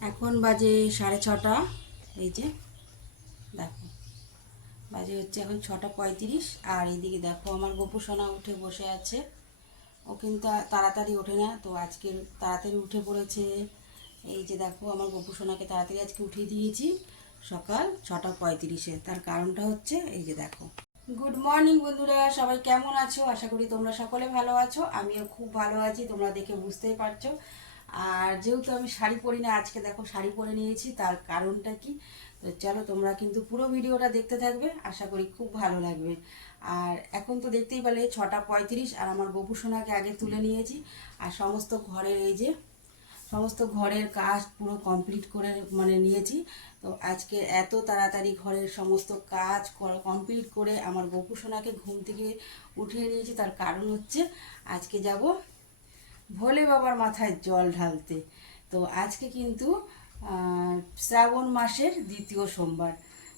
এখন বাজে 6:30। এই যে দেখো বাজে হচ্ছে এখন 6:35। আর এইদিকে দেখো আমার গোপু সোনা উঠে বসে আছে। ও কিন্তু তাড়াতাড়ি ওঠে না, তো আজকে তাড়াতাড়ি উঠে পড়েছে। এই যে দেখো আমার গোপু সোনাকে তাড়াতাড়ি আজকে উঠিয়ে দিয়েছি সকাল 6:35-এ। তার কারণটা হচ্ছে এই যে দেখো। গুড মর্নিং বন্ধুরা, সবাই কেমন আছো? আশা করি তোমরা সকলে ভালো আছো। আমিও খুব ভালো আছি, তোমরা দেখে বুঝতেই পারছো। আর যেহেতু আমি শাড়ি পরি না, আজকে দেখো শাড়ি পরে নিয়েছি। তার কারণটা কি, তো চলো তোমরা কিন্তু পুরো ভিডিওটা দেখতে থাকবে, আশা করি খুব ভালো লাগবে। আর এখন তো দেখতেই পেলে 6:35, আর আমার গোপু সোনাকে আগে তুলে নিয়েছি। আর সমস্ত ঘরের এই যে সমস্ত ঘরের কাজ পুরো কমপ্লিট করে নিয়েছি। তো আজকে এত তাড়াতাড়ি ঘরের সমস্ত কাজ কমপ্লিট করে আমার গোপু সোনাকে ঘুম থেকে উঠিয়ে নিয়েছি। তার কারণ হচ্ছে আজকে যাব ভোলে বাবার মাথায় জল ঢালতে। তো আজকে কিন্তু শ্রাবণ মাসের 2য় সোমবার।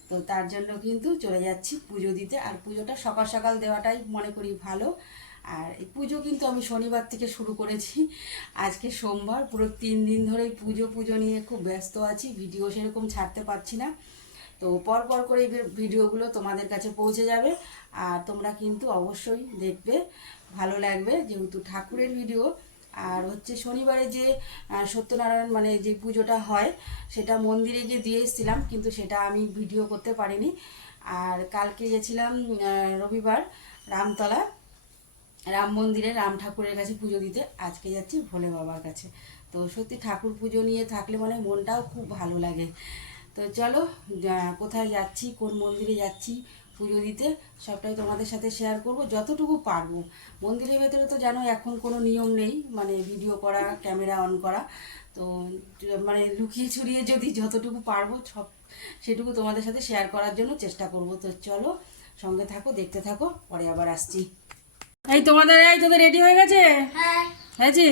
তো তার জন্য কিন্তু চলে যাচ্ছি পুজো দিতে। আর পুজোটা সকাল সকাল দেওয়াটাই মনে করি ভালো। আর এই পুজো কিন্তু আমি শনিবার থেকে শুরু করেছি, আজকে সোমবার। পুরো 3 দিন ধরেই পুজো নিয়ে খুব ব্যস্ত আছি, ভিডিও সেরকম ছাড়তে পারছি না। তো পর পর করে এই ভিডিওগুলো তোমাদের কাছে পৌঁছে যাবে। আর তোমরা কিন্তু অবশ্যই দেখবে, ভালো লাগবে, যেহেতু ঠাকুরের ভিডিও। আর হচ্ছে শনিবারে যে সত্যনারায়ণ যে পুজোটা হয়, সেটা মন্দিরে গিয়ে দিয়ে এসেছিলাম, কিন্তু সেটা আমি ভিডিও করতে পারিনি। আর কালকে গেছিলাম রবিবার রামতলা রাম মন্দিরে রাম ঠাকুরের কাছে পুজো দিতে। আজকে যাচ্ছি ভোলে বাবার কাছে। তো সত্যি ঠাকুর পুজো নিয়ে থাকলে মনটাও খুব ভালো লাগে। তো চলো কোথায় যাচ্ছি, কোন মন্দিরে যাচ্ছি পুজো দিতে, সবটাই তোমাদের সাথে শেয়ার করব যতটুকু পারবো। মন্দিরের ভেতরে তো জানো এখন কোনো নিয়ম নেই, ভিডিও করা, ক্যামেরা অন করা। তো লুকিয়ে ছুড়িয়ে যদি যতটুকু পারবো সব সেটুকু তোমাদের সাথে শেয়ার করার জন্য চেষ্টা করব। তো চলো সঙ্গে থাকো, দেখতে থাকো, পরে আবার আসছি। তোদের রেডি হয়ে গেছে? হ্যাঁ হয়েছে।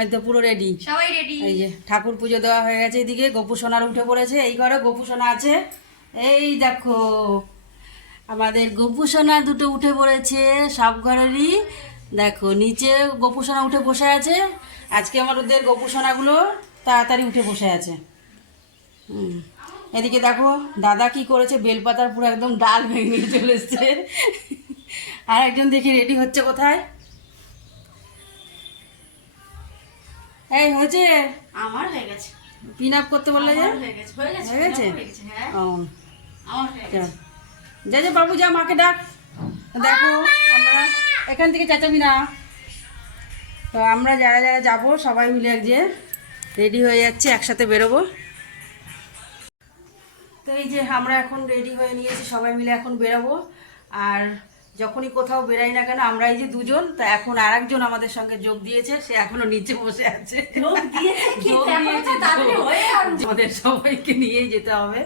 এই তো পুরো রেডি, সবাই রেডি। এই যে ঠাকুর পুজো দেওয়া হয়ে গেছে। এদিকে গোপু সোনার উঠে পড়েছে, এই ঘরে গোপু সোনা আছে। এই দেখো আমাদের গোপু সোনা দুটো উঠে পড়েছে সব ঘরেরই। দেখো নিচে গোপু সোনা উঠে বসে আছে। আজকে ওদের গোপু সোনাগুলো তাড়াতাড়ি উঠে বসে আছে। এদিকে দেখো দাদা কি করেছে, বেলপাতার পুরো একদম ডাল ভেঙে নিয়ে চলে এসছে। আর একজন দেখি রেডি হচ্ছে কোথায়। এই হয়েছে? আমার হয়ে গেছে। পিন আপ করতে বললে যে হয়ে গেছে হয়ে গেছে। হ্যাঁ ও আমার হয়ে গেছে। যা যা বাবু যা, মাকে ডাক। দেখো আমরা এখান থেকে চেঁচাবি না। তো আমরা যারা যারা যাবো সবাই মিলে এক যে রেডি হয়ে যাচ্ছে, একসাথে বেরোবো। তো এই যে আমরা এখন রেডি হয়ে নিয়েছি, সবাই মিলে এখন বেরোবো। আর যখনই কোথাও বেরাই না কেন, আমরা এই যে দুজন, তা এখন আর একজন আমাদের সঙ্গে যোগ দিয়েছে, সে এখনো নিচে বসে আছে। যোগ দিয়েছে, আমাদের সবাইকে নিয়েই যেতে হবে।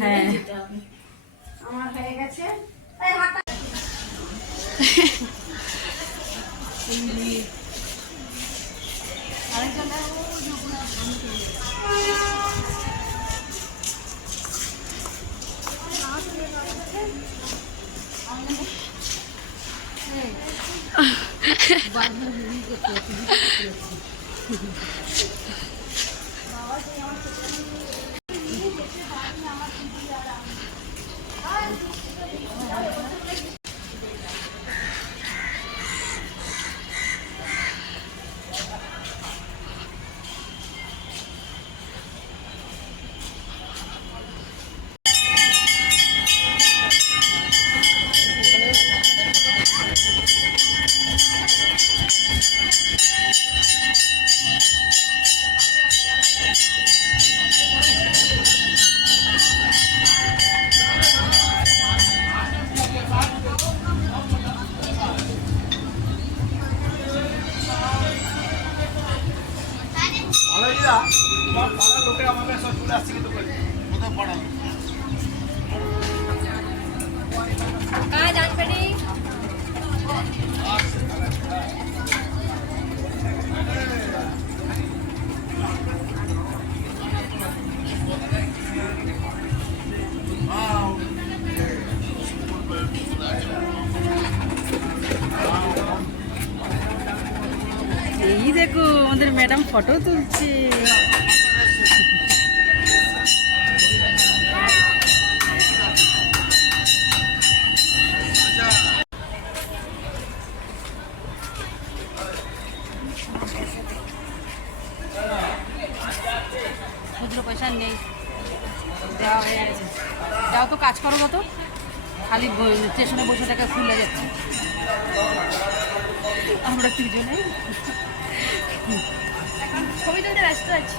হ্যাঁ আমার হয়ে গেছে। লোকের আমাকে সব চলে আসছে কিন্তু কোথাও পড়া কাজ আসবে নি। এই দেখো আমাদের ম্যাডাম ফটো তুলছে। খুচরো পয়সা নেই, দেওয়া হয়ে গেছে। যাও তো কাজ করো তো, খালি স্টেশনে বসে টাকা খুলে যাচ্ছে। আমরা তিনজনে এখন ছবি তুলতে ব্যস্ত আছি।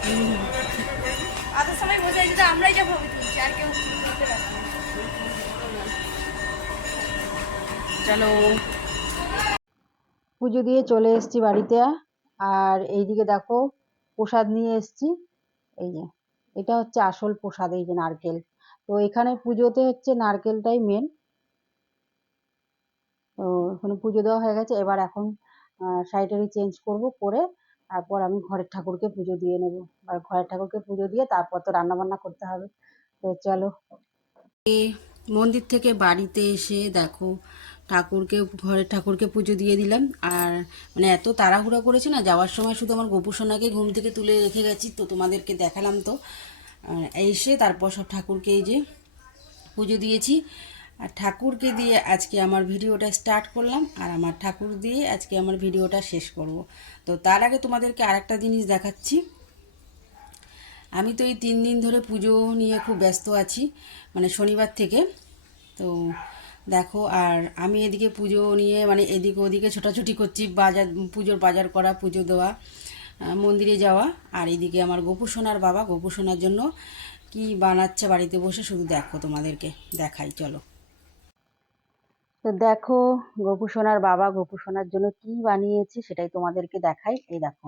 এত সময় বসে আছি তো আমরাই যা ছবি তুলছি, আর কেউ তুলতে ব্যস্ত না। চলো, পুজো দিয়ে চলে এসেছি বাড়িতে। আর এইদিকে দেখো প্রসাদ নিয়ে এসেছি। এই যে এটা হচ্ছে আসল প্রসাদ, এই যে নারকেল। তো এখানে পুজোতে হচ্ছে নারকেলটাই মেন। তো এখানে পুজো দেওয়া হয়ে গেছে, এবার এখন শাড়িটারি চেঞ্জ করব, করে তারপর আমি ঘরের ঠাকুরকে পুজো দিয়ে নেব। আর ঘরের ঠাকুরকে পুজো দিয়ে তারপর তো রান্না বান্না করতে হবে। তো চলো, মন্দির থেকে বাড়িতে এসে দেখো ঘরের ঠাকুরকে পুজো দিয়ে দিলাম। আর মানে এত তাড়াহুড়া করেছে না, যাওয়ার সময় শুধু আমার গোপু সোনাকে ঘুম থেকে তুলে রেখে গেছি, তো তোমাদেরকে দেখালাম। তো এসে তারপর সব ঠাকুরকে এই যে পুজো দিয়েছি। আর ঠাকুরকে দিয়ে আজকে আমার ভিডিওটা স্টার্ট করলাম, আর আমার ঠাকুর দিয়ে আজকে আমার ভিডিওটা শেষ করব। তো তার আগে তোমাদেরকে আরেকটা জিনিস দেখাচ্ছি। আমি তো এই 3 দিন ধরে পুজো নিয়ে খুব ব্যস্ত আছি, মানে শনিবার থেকে। তো দেখো, আর আমি এদিকে পুজো নিয়ে মানে এদিকে ওদিকে ছোটাছুটি করছি, পুজোর বাজার করা, পুজো দেওয়া, মন্দিরে যাওয়া। আর এদিকে আমার গোপু সোনার বাবা গোপু সোনার জন্য কি বানাচ্ছে বাড়িতে বসে, শুধু দেখো, তোমাদেরকে দেখাই, চলো। তো দেখো, গোপু সোনার বাবা গোপু সোনার জন্য কি বানিয়েছে সেটাই তোমাদেরকে দেখাই। এই দেখো,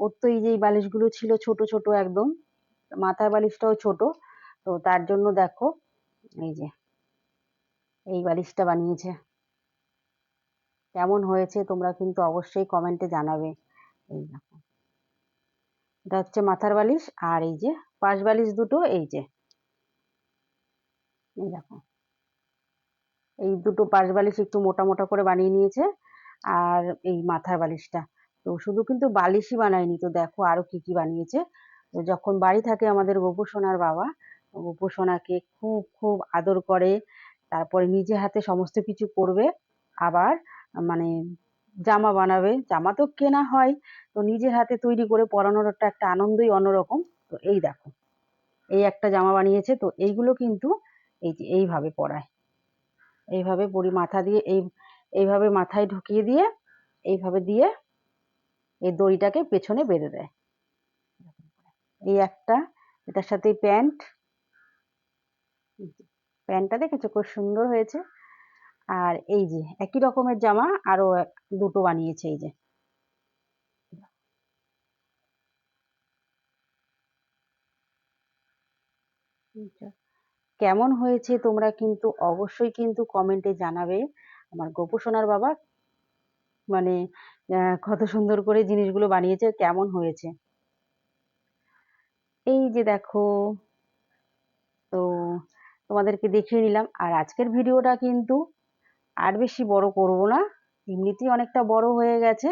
ওর তো এই যে এই বালিশগুলো ছিল ছোট ছোট একদম, মাথার বালিশটাও ছোট। তো তার জন্য দেখো এই যে এই বালিশটা বানিয়েছে। কেমন হয়েছে তোমরা কিন্তু অবশ্যই কমেন্টে জানাবে। এই দেখো, এটা হচ্ছে মাথার বালিশ, আর এই যে পাশ বালিশ দুটো, এই যে এই দেখো, এই দুটো পাশ বালিশ একটু মোটা মোটা করে বানিয়ে নিয়েছে। আর এই মাথার বালিশটা, তো শুধু কিন্তু বালিশই বানায়নি, তো দেখো আরো কি কি বানিয়েছে। তো যখন বাড়ি থাকে আমাদের গোপু সোনার বাবা, গোপু সোনাকে খুব খুব আদর করে, তারপরে নিজে হাতে সমস্ত কিছু করবে। আবার মানে জামা বানাবে, জামা তো কেনা হয়, তো নিজের হাতে তৈরি করে পরানোর একটা আনন্দই অন্যরকম। তো এই দেখো, এই একটা জামা বানিয়েছে, তো এইগুলো কিন্তু এই যে এইভাবে পরায়, এইভাবে পরি মাথা দিয়ে, এইভাবে মাথায় ঢুকিয়ে দিয়ে, এইভাবে দিয়ে এই দড়িটাকে পেছনে বেঁধে দেয়। এই একটা, এটার সাথে প্যান্ট, প্যান্টটা দেখেছো খুব সুন্দর হয়েছে। আর এই যে একই রকমের জামা আরো দুটো বানিয়েছে, এই যে কেমন হয়েছে তোমরা কিন্তু অবশ্যই কিন্তু কমেন্টে জানাবে। আমার গোপু সোনার বাবা মানে কত সুন্দর করে জিনিসগুলো বানিয়েছে, কেমন হয়েছে। এই যে দেখো, তো তোমাদেরকে দেখিয়ে নিলাম। আর আজকের ভিডিওটা কিন্তু আর বেশি বড় করব না, এমনিতেই অনেকটা বড় হয়ে গেছে।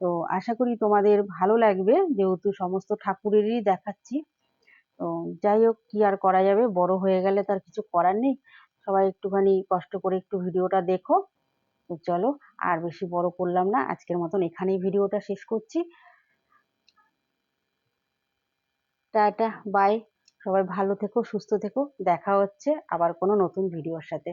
তো আশা করি তোমাদের ভালো লাগবে, যেহেতু সমস্ত ঠাকুরেরই দেখাচ্ছি। তো যাই হোক, কি আর করা যাবে, বড় হয়ে গেলে তার কিছু করার নেই। সবাই একটুখানি কষ্ট করে একটু ভিডিওটা দেখো। তো চলো, আর বেশি বড় করলাম না, আজকের মতন এখানেই ভিডিওটা শেষ করছি। টাটা, বাই। সবাই ভালো থেকো, সুস্থ থেকো, দেখা হচ্ছে আবার কোনো নতুন ভিডিওর সাথে।